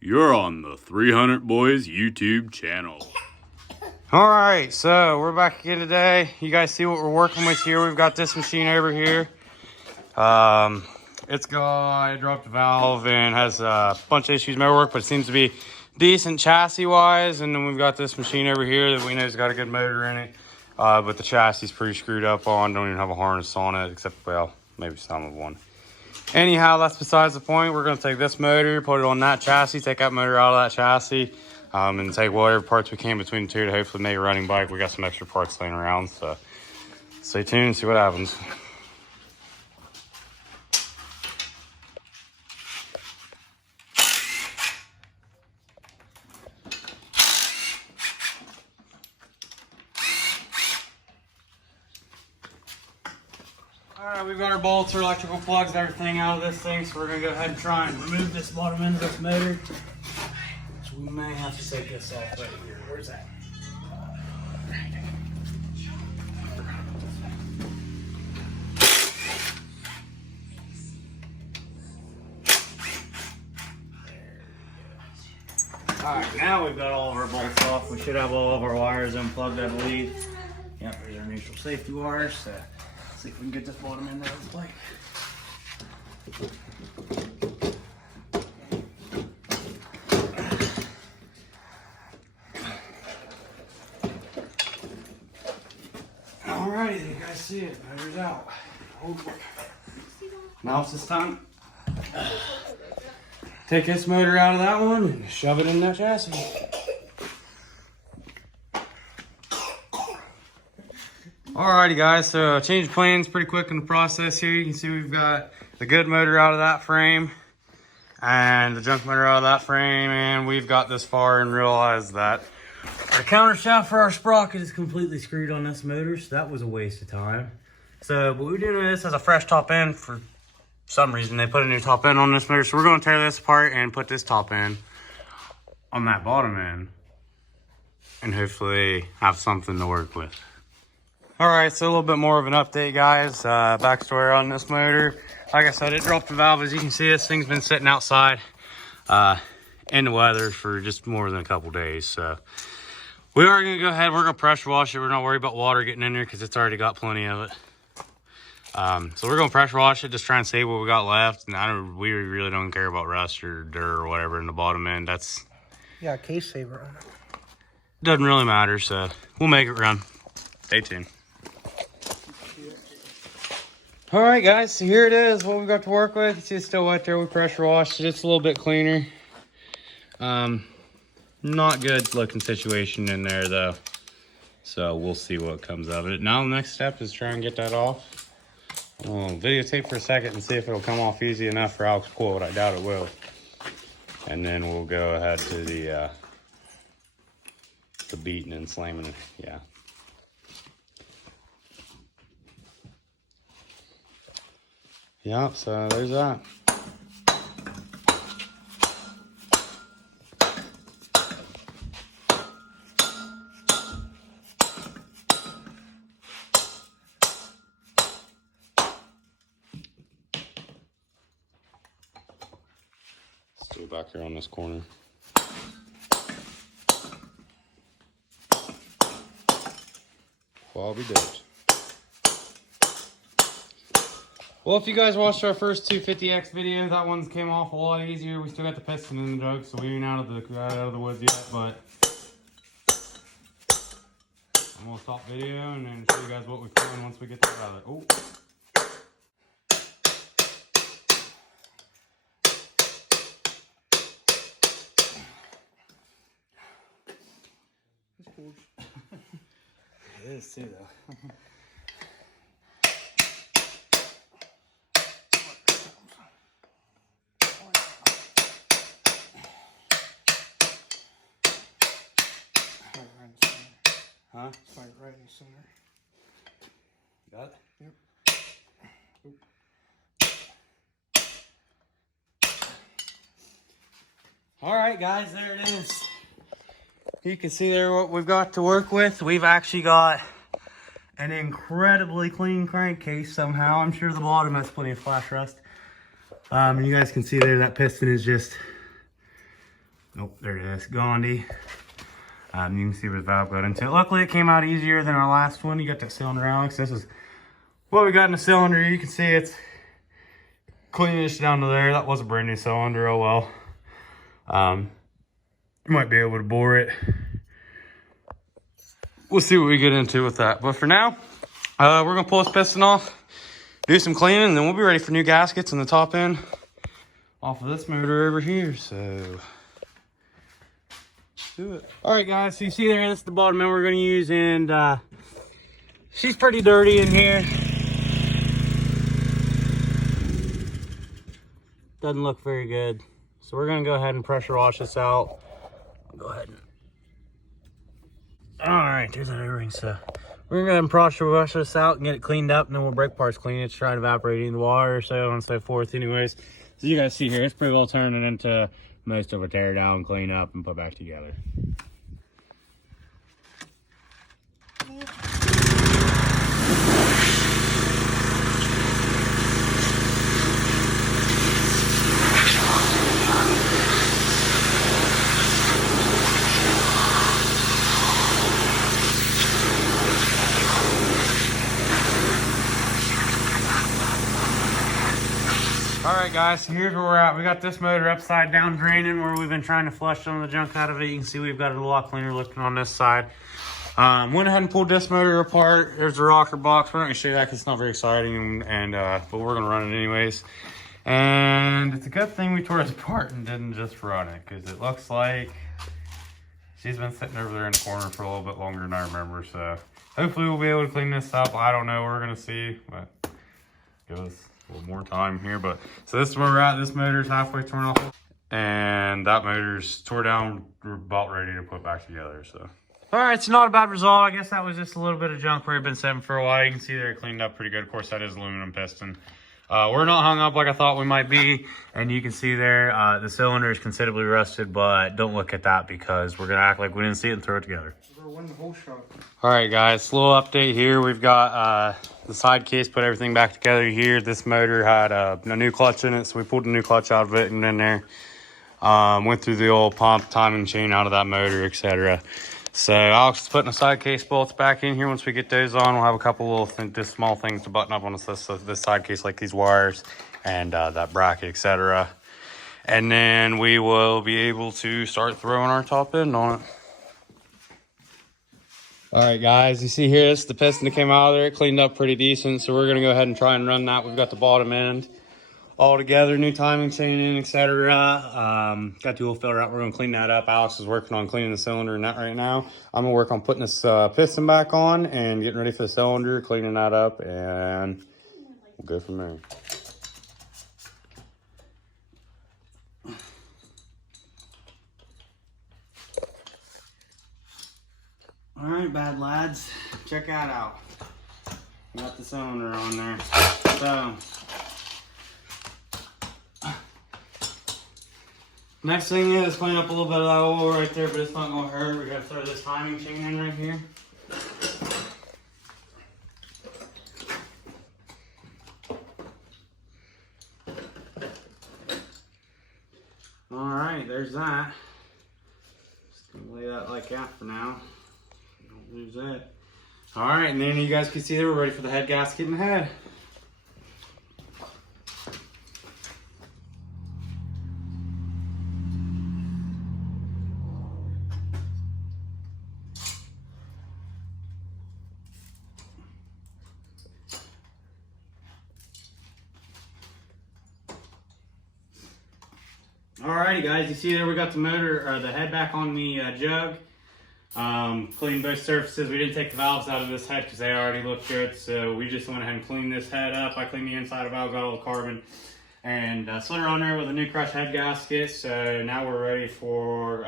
You're on the 300 Boys YouTube channel. All right, so we're back again today. You guys see what we're working with here. We've got this machine over here. I dropped a valve and has a bunch of issues with work, but it seems to be decent chassis wise. And then we've got this machine over here that we know has got a good motor in it. But the chassis is pretty screwed up on, don't even have a harness on it, except, well, maybe some of one. Anyhow, that's besides the point. We're going to take this motor, put it on that chassis, take that motor out of that chassis, and take whatever parts we can between the two to hopefully make a running bike. We got some extra parts laying around, so stay tuned and see what happens. Alright, we've got our bolts, our electrical plugs, everything out of this thing, so we're going to go ahead and try and remove this bottom end of this motor. So we may have to take this off right here. Where's that? Alright, now we've got all of our bolts off. We should have all of our wires unplugged, I believe. Yep, there's our neutral safety wires. So let's see if we can get this bottom end out of the bike. Alrighty, you guys see it. Motor's out. Now it's this time. Take this motor out of that one and shove it in that chassis. Alrighty guys, so change of plans pretty quick in the process here. You can see we've got the good motor out of that frame and the junk motor out of that frame, and we've got this far and realized that our counter shaft for our sprocket is completely screwed on this motor, so that was a waste of time. So what we're doing is this has a fresh top end. For some reason they put a new top end on this motor, so we're going to tear this apart and put this top end on that bottom end and hopefully have something to work with. All right, so a little bit more of an update, guys. Backstory on this motor. Like I said, it dropped the valve. As you can see, this thing's been sitting outside in the weather for just more than a couple days. So we are going to go ahead. We're going to pressure wash it. We're not worried about water getting in there because it's already got plenty of it. So we're going to pressure wash it, just try and save what we got left. And we really don't care about rust or dirt or whatever in the bottom end. That's, yeah, a case saver on it. Doesn't really matter, so we'll make it run. Stay tuned. All right, guys, so here it is, what we've got to work with. You see it's still wet there. We pressure washed it. It's a little bit cleaner. Not good looking situation in there, though. So we'll see what comes of it. Now the next step is try and get that off. I'll videotape for a second and see if it'll come off easy enough for Alex quote. I doubt it will. And then we'll go ahead to the beating and slamming it. Yeah. Yeah, so there's that. Still back here on this corner. Well, we did. Well, if you guys watched our first 250X video, that one came off a lot easier. We still got the piston in the jug, so we ain't out of the woods yet, but I'm gonna stop video and then show you guys what we found once we get that out of it. Oh. It is too, though. Huh? It's like right in the center. Got it? Yep. All right, guys, there it is. You can see there what we've got to work with. We've actually got an incredibly clean crankcase somehow. I'm sure the bottom has plenty of flash rust. And you guys can see there that piston is just Nope, there it is, Gandhi. You can see where the valve got into it. Luckily, it came out easier than our last one. You got that cylinder, Alex. This is what we got in the cylinder. You can see it's cleanish down to there. That was a brand new cylinder. Oh well. You might be able to bore it. We'll see what we get into with that. But for now, we're gonna pull this piston off, do some cleaning, and then we'll be ready for new gaskets in the top end off of this motor over here. So do it. All right, guys, so you see there, this is the bottom end we're going to use, and she's pretty dirty in here. Doesn't look very good. So we're going to go ahead and pressure wash this out. Go ahead. All right, there's that O-ring. So we're going to go ahead and pressure wash this out and get it cleaned up, and then we'll brake parts clean it to try evaporating the water, so on and so forth. Anyways, so you guys see here, it's pretty well turning into most of a tear down, clean up, and put back together. Alright guys, so here's where we're at. We got this motor upside down draining where we've been trying to flush some of the junk out of it. You can see we've got a lot cleaner looking on this side. Went ahead and pulled this motor apart. There's the rocker box. We're not going to show you that because it's not very exciting, but we're going to run it anyways. And it's a good thing we tore it apart and didn't just run it, because it looks like she's been sitting over there in the corner for a little bit longer than I remember. So hopefully we'll be able to clean this up. I don't know. We're going to see, but give us a little more time here. But so this is where we're at. This motor's halfway torn off, and that motor's tore down. We're about ready to put back together. So all right, it's not a bad result. I guess that was just a little bit of junk where it had been sitting for a while. You can see they're cleaned up pretty good. Of course, that is aluminum piston. We're not hung up like I thought we might be, and you can see there the cylinder is considerably rusted, but don't look at that because we're gonna act like we didn't see it and throw it together. All right guys, little update here. We've got the side case, put everything back together here. This motor had a new clutch in it, so we pulled a new clutch out of it and in there. Went through the old pump, timing chain out of that motor, etc. So Alex is putting the side case bolts back in here. Once we get those on, we'll have a couple little just small things to button up on this side case, like these wires and that bracket, etc. And then we will be able to start throwing our top end on it. All right, guys, you see here, this is the piston that came out of there. It cleaned up pretty decent, so we're going to go ahead and try and run that. We've got the bottom end all together, new timing chain in, etc. Got the oil filter out. We're going to clean that up. Alex is working on cleaning the cylinder and that right now. I'm going to work on putting this piston back on and getting ready for the cylinder, cleaning that up, and we'll go from there. All right, bad lads, check that out. Got the cylinder on there. So next thing is clean up a little bit of that oil right there, but it's not gonna hurt. We gotta throw this timing chain in right here. All right, there's that. Just gonna lay that like that for now. Don't lose that. All right, and then you guys can see that we're ready for the head gasket and the head. Alrighty guys, you see there we got the motor, or the head back on the jug. Cleaned both surfaces. We didn't take the valves out of this head because they already look good, so we just went ahead and cleaned this head up. I cleaned the inside of valve, got all the carbon, and slid her on there with a new crushed head gasket. So now we're ready for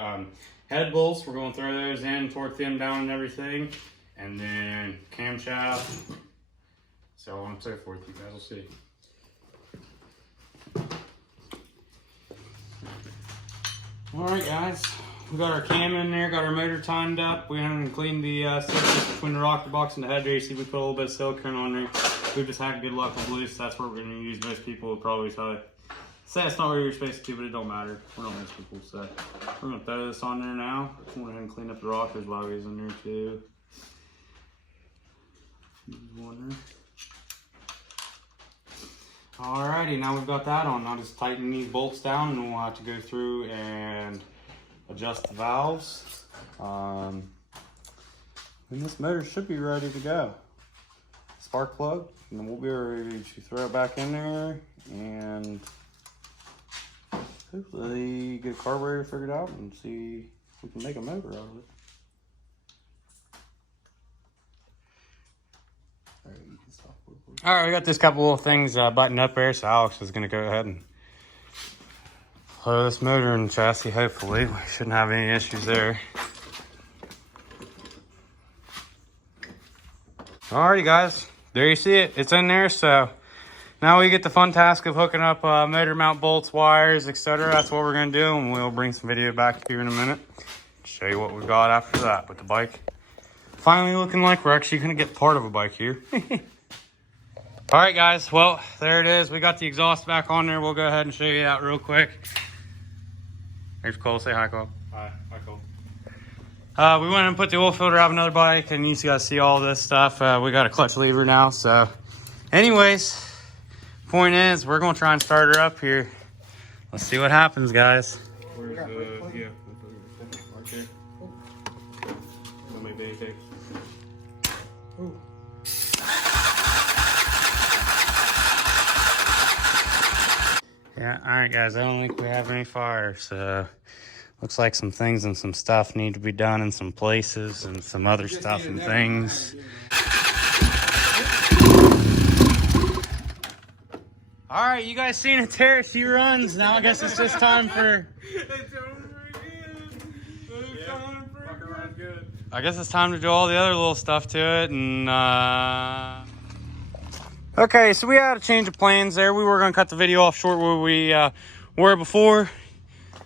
head bolts. We're going to throw those in, torque them down and everything, and then camshaft, so on and so forth. You guys will see. Alright guys, we got our cam in there, got our motor timed up. We haven't cleaned the surface between the rocker box and the head there. You see we put a little bit of silicone on there. We've just had good luck with loose. That's what we're going to use. Most people will probably tell you. say it's not where you're supposed to, but it don't matter. We're not most people, so we're gonna throw this on there now. Let's go ahead and clean up the rock. There's wires in there too. Alrighty, now we've got that on. Now just tighten these bolts down, and we'll have to go through and adjust the valves. And this motor should be ready to go. Spark plug, and then we'll be ready to throw it back in there and hopefully get a carburetor figured out and see if we can make a motor out of it. Alright, we got this couple little things buttoned up there, so Alex is going to go ahead and throw this motor in the chassis. Hopefully, we shouldn't have any issues there. Alrighty guys, there you see it. It's in there, so now we get the fun task of hooking up motor mount bolts, wires, etc. That's what we're going to do, and we'll bring some video back here in a minute. Show you what we got after that with the bike. Finally looking like we're actually going to get part of a bike here. Alright guys, well, there it is. We got the exhaust back on there. We'll go ahead and show you that real quick. Here's Cole. Say hi, Cole. Hi Cole. We went and put the oil filter out of another bike, and you guys see all this stuff. We got a clutch lever now, so anyways, point is, we're going to try and start her up here. Let's see what happens, guys. Where's the, yeah, right there. Don't make any takes. Ooh. Yeah, alright guys, I don't think we have any fire, so looks like some things and some stuff need to be done in some places and some other stuff and things. Alright, you guys seen it there? She runs. Now I guess it's just time for... I guess it's time to do all the other little stuff to it, and okay, so we had a change of plans there. We were going to cut the video off short where we were before.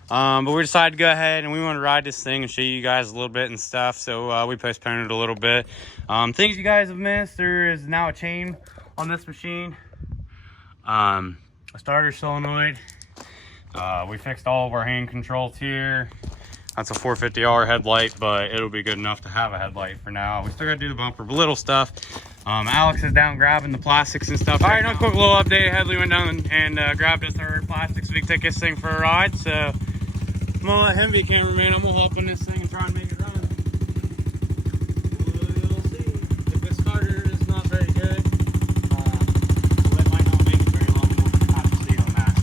But we decided to go ahead and we want to ride this thing and show you guys a little bit and stuff. So we postponed it a little bit. Things you guys have missed, there is now a chain on this machine. A starter solenoid. We fixed all of our hand controls here. That's a 450R headlight, but it'll be good enough to have a headlight for now. We still got to do the bumper, but little stuff. Alex is down grabbing the plastics and stuff. All right, now quick little update. Headley went down and grabbed us our plastics so we can take this thing for a ride. So I'm gonna let him be cameraman. I'm gonna hop on this thing and try and make it run. We'll see. If the starter is not very good, well, it might not make it very long. We'll have to see on that.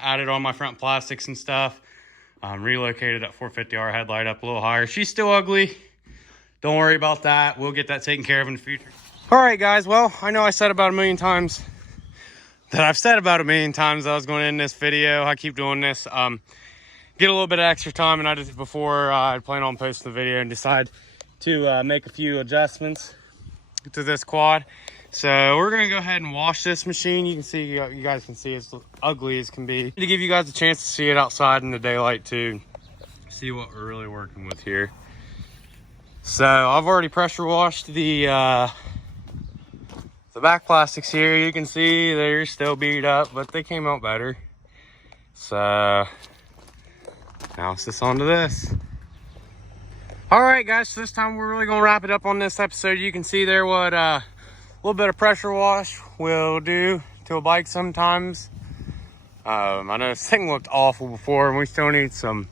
Added all my front plastics and stuff. Relocated that 450R headlight up a little higher. She's still ugly. Don't worry about that. We'll get that taken care of in the future. All right, guys. Well, I know I said about a million times that I was going to end this video. I keep doing this. Get a little bit of extra time, and I just before I plan on posting the video and decide to make a few adjustments to this quad. So we're gonna go ahead and wash this machine. You can see, you guys can see it's ugly as can be. To give you guys a chance to see it outside in the daylight too, see what we're really working with here. So I've already pressure washed the back plastics here. You can see they're still beat up, but they came out better. So now it's just onto this. All right, guys, so this time we're really gonna wrap it up on this episode. You can see there what a little bit of pressure wash will do to a bike sometimes. I know this thing looked awful before, and we still need some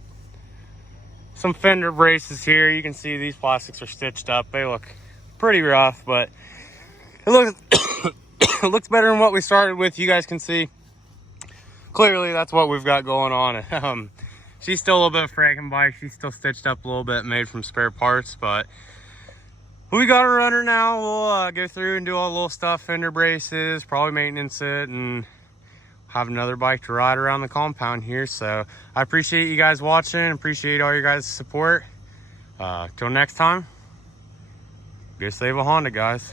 fender braces here. You can see these plastics are stitched up. They look pretty rough, but it looks it looks better than what we started with. You guys can see clearly that's what we've got going on. She's still a little bit of Frankenbike. She's still stitched up a little bit, made from spare parts, but we got a runner now. We'll go through and do all the little stuff, fender braces, probably maintenance it, and have another bike to ride around the compound here. So I appreciate you guys watching. Appreciate all your guys' support. Till next time, go save a Honda, guys.